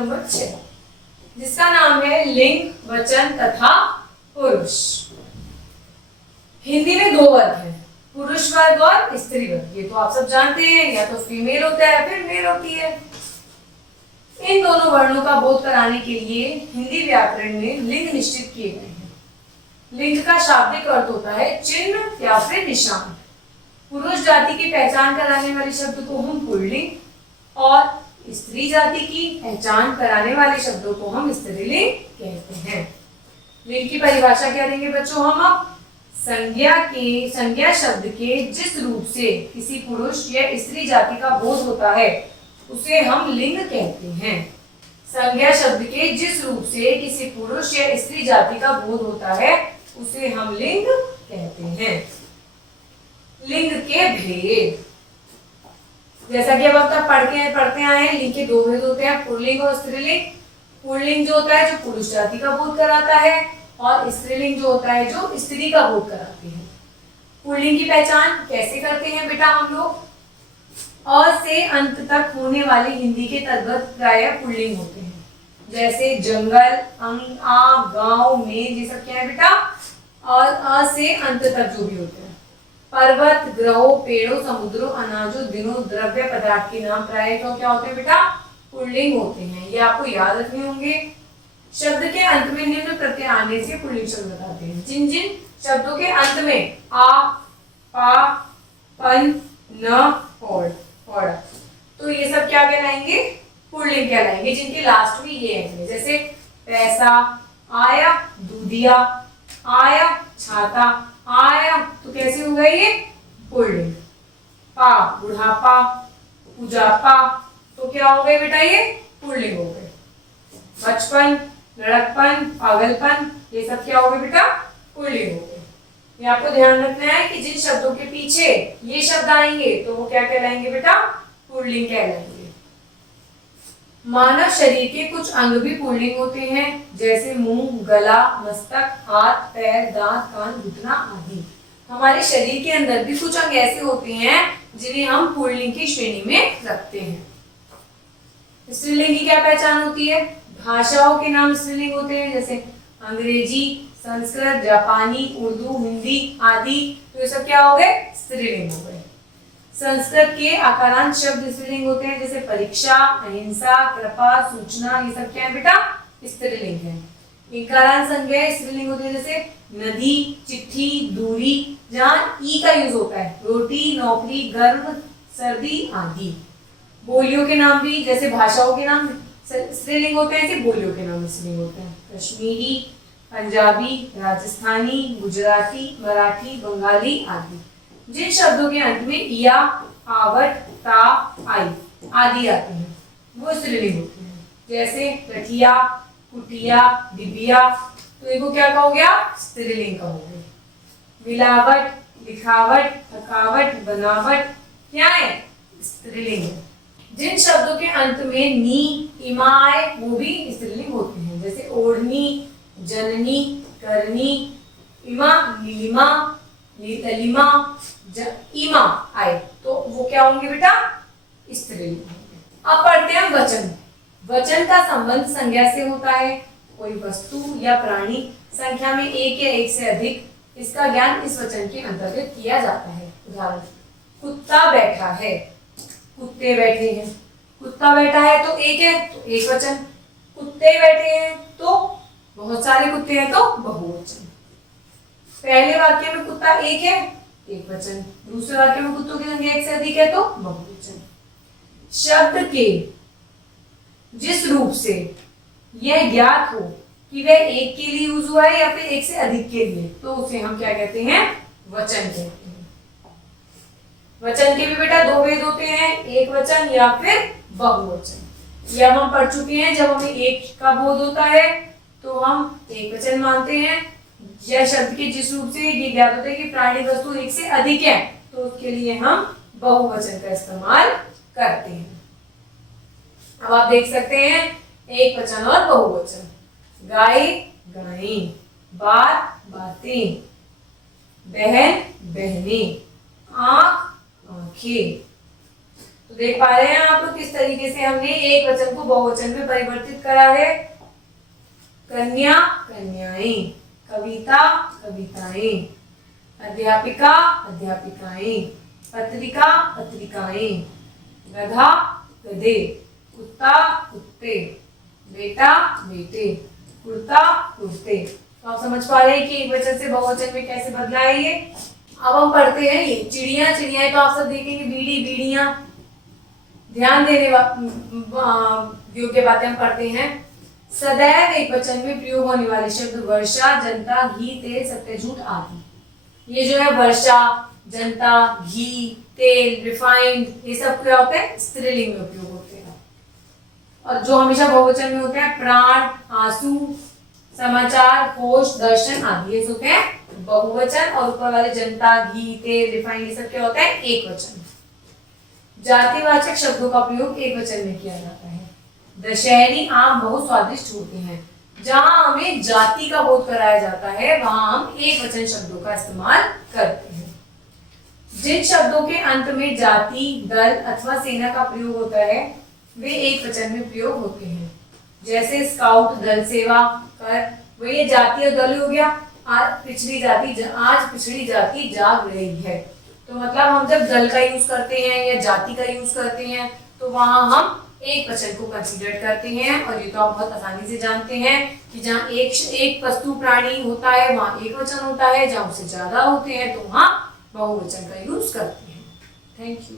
Number 6, जिसका नाम है लिंग, वचन तथा पुरुष। हिंदी में 2 वर्ग हैं, पुरुष वर्ग और स्त्री वर्ग। ये तो आप सब जानते हैं, या तो फीमेल होता है फिर मेल होती है। इन दोनों वर्णों का बोध कराने के लिए हिंदी व्याकरण में लिंग निश्चित किए गए हैं। लिंग का शाब्दिक अर्थ होता है चिन्ह या फिर निशान। पुरुष जाति की पहचान कराने वाले शब्द को हम पुल्लिंग और स्त्री जाति की पहचान कराने वाले शब्दों को हम स्त्रीलिंग कहते हैं। लिंग की परिभाषा क्या देंगे बच्चों हम अब? संज्ञा शब्द के जिस रूप से किसी पुरुष या स्त्री जाति का बोध होता है उसे हम लिंग कहते हैं। संज्ञा शब्द के जिस रूप से किसी पुरुष या स्त्री जाति का बोध होता है उसे हम लिंग कहते हैं। लिंग के भेद, जैसा कि अब तक पढ़ते आए हैं, लिंग के 2 भेद होते हैं, पुल्लिंग और स्त्रीलिंग। पुल्लिंग जो होता है जो पुरुष जाति का बोध कराता है, और स्त्रीलिंग जो होता है जो स्त्री का बोध कराती है। पुल्लिंग की पहचान कैसे करते हैं बेटा हम लोग? अ से अंत तक होने वाले हिंदी के तद्भव प्राय पुल्लिंग होते हैं, जैसे जंगल, गांव में, ये सब क्या है बेटा? और अ से अंत तक जो भी होते हैं। पर्वत, ग्रहों, पेड़ों, समुद्रों, अनाजों, दिनों, द्रव्य पदार्थ के नाम प्राय तो क्या होते हैं बेटा? पुल्लिंग होते हैं। ये आपको याद रखने होंगे। शब्द के अंत में निम्न प्रत्यय आने से पुल्लिंग शब्द बताते हैं। जिन जिन शब्दों के अंत में आ, पा, पन, न, और, तो ये सब क्या कहलाएंगे? पुल्लिंग कहलाएंगे। जिनके लास्ट में ये है, जैसे पैसा, आया, दूधिया, आया, छाता, आया, तो कैसे होगा ये? पुल्लिंग। पा, बुढ़ापा, उजापा, तो क्या हो गए बेटा? ये पुल्लिंग हो गए। बचपन, लड़कपन, पागलपन, ये सब क्या हो गए बेटा? पुल्लिंग हो गए। ये आपको ध्यान रखना है कि जिन शब्दों के पीछे ये शब्द आएंगे तो वो क्या कहलाएंगे बेटा? पुल्लिंग कहलाएंगे। मानव शरीर के कुछ अंग भी पुल्लिंग होते हैं, जैसे मुंह, गला, मस्तक, हाथ, पैर, दांत, कान, घुटना आदि। हमारे शरीर के अंदर भी कुछ अंग ऐसे होते हैं जिन्हें हम पुल्लिंग की श्रेणी में रखते हैं। स्त्रीलिंग की क्या पहचान होती है? भाषाओं के नाम स्त्रीलिंग होते हैं, जैसे अंग्रेजी, संस्कृत, जापानी, उर्दू, हिंदी आदि। तो ये सब क्या हो गए? स्त्रीलिंग हो गए। संस्कृत के आकारांत शब्द स्त्रीलिंग होते हैं, जैसे परीक्षा, अहिंसा, कृपा, सूचना, ये सब क्या है बेटा? स्त्रीलिंग है। इकारांत संज्ञा स्त्रीलिंग होते हैं, जैसे नदी, चिट्ठी, दूरी, जहाँ ई का यूज होता है, रोटी, नौकरी, गर्म, सर्दी आदि। बोलियों के नाम भी, जैसे भाषाओं के नाम स्त्रीलिंग होते हैं, ऐसे बोलियों के नाम स्त्रीलिंग होते हैं। कश्मीरी, पंजाबी, राजस्थानी, गुजराती, मराठी, बंगाली आदि। जिन शब्दों के अंत में या, आवट, ता, आई आदि आते हैं वो स्त्रीलिंग होते हैं, जैसे गठिया, कुटिया, डिबिया, तो इनको क्या कहोगे आप? स्त्रीलिंग कहोगे। मिलावट, लिखावट, थकावट, बनावट क्या है? स्त्रीलिंग है। जिन शब्दों के अंत में नी, इमा आए वो भी स्त्रीलिंग होते हैं, जैसे ओढ़नी, जननी, करनी, इमा, नीलिमा, नीतलिमा, इमा आए तो वो क्या होंगे बेटा? स्त्रीलिंग होंगे। अब पढ़ते हैं वचन। वचन का संबंध संज्ञा से होता है। कोई वस्तु या प्राणी संख्या में एक या एक से अधिक, इसका ज्ञान इस वचन के अंतर्गत किया जाता है। उदाहरण, कुत्ता बैठा है, कुत्ते बैठे हैं। कुत्ता बैठा है तो एक है तो एक वचन, कुत्ते बैठे हैं तो बहुत सारे कुत्ते हैं तो बहुवचन। पहले वाक्य में कुत्ता एक है, एक वचन। दूसरे वाक्य में कुत्तों की संख्या एक से अधिक है तो बहुवचन। शब्द के जिस रूप से यह ज्ञात हो कि वह एक के लिए यूज हुआ है या फिर एक से अधिक के लिए, तो उसे हम क्या कहते हैं? वचन कहते हैं। वचन के भी बेटा 2 भेद होते हैं, एक वचन या फिर बहुवचन। यह हम पढ़ चुके हैं। जब हमें एक का बोध होता है तो हम एक वचन मानते हैं। यह शब्द के जिस रूप से ये ज्ञात होता है कि प्राणी वस्तु एक से अधिक है तो उसके लिए हम बहुवचन का इस्तेमाल करते हैं। अब आप देख सकते हैं एक वचन और बहुवचन। गाय, गायें, बात, बातें, बहन, बहनें, आंख, आंखें। तो देख पा रहे हैं आप लोग किस तरीके से हमने एक वचन को बहुवचन में परिवर्तित करा है। कन्या कन्याएं, कविता कविताएं, अध्यापिका अध्यापिकाएं, पत्रिका पत्रिकाएं, गधा गधे, कुत्ता कुत्ते, बेटा बेटे, कुर्ता कुर्ते। तो आप समझ पा रहे हैं कि एक वचन से बहुवचन में कैसे बदला है ये। अब हम पढ़ते हैं ये चिड़िया चिड़िया, तो आप सब देखेंगे बीड़ी बीड़ियां। ध्यान देने योग्य बातें हम पढ़ते हैं। सदैव एक वचन में प्रयोग होने वाले शब्द वर्षा, जनता, घी, तेल, सत्य, झूठ आदि। ये जो है वर्षा, जनता, घी, तेल, रिफाइंड, ये सब क्या होते हैं, स्त्रीलिंग में उपयोग होते हैं। और जो हमेशा बहुवचन में होते हैं प्राण, आंसू, समाचार, होश, दर्शन आदि, ये होते हैं बहुवचन। और ऊपर वाले जनता, घी, तेल, रिफाइंड, ये सब क्या होता है, एक वचन। जातिवाचक शब्दों का प्रयोग एक वचन में किया जाता है। दशहरी आम बहुत स्वादिष्ट होते हैं। जहां हमें जाति का बोध कराया जाता है वहां हम एक वचन शब्दों का इस्तेमाल करते हैं। जिन शब्दों के अंत में जाति, दल अथवा सेना का प्रयोग होता है वे एक वचन में प्रयोग होते हैं। जैसे स्काउट, दल सेवा कर, वही ये जाति और दल हो गया। आज पिछड़ी जाति जाग रही है। तो मतलब हम जब दल का यूज करते हैं या जाति का यूज करते हैं तो वहां हम एक वचन को कंसीडर करते हैं। और ये तो आप बहुत आसानी से जानते हैं कि जहाँ एक वस्तु प्राणी होता है वहां एक वचन होता है, जहाँ उससे ज्यादा होते हैं तो वहां बहुवचन का यूज करते हैं। Thank you.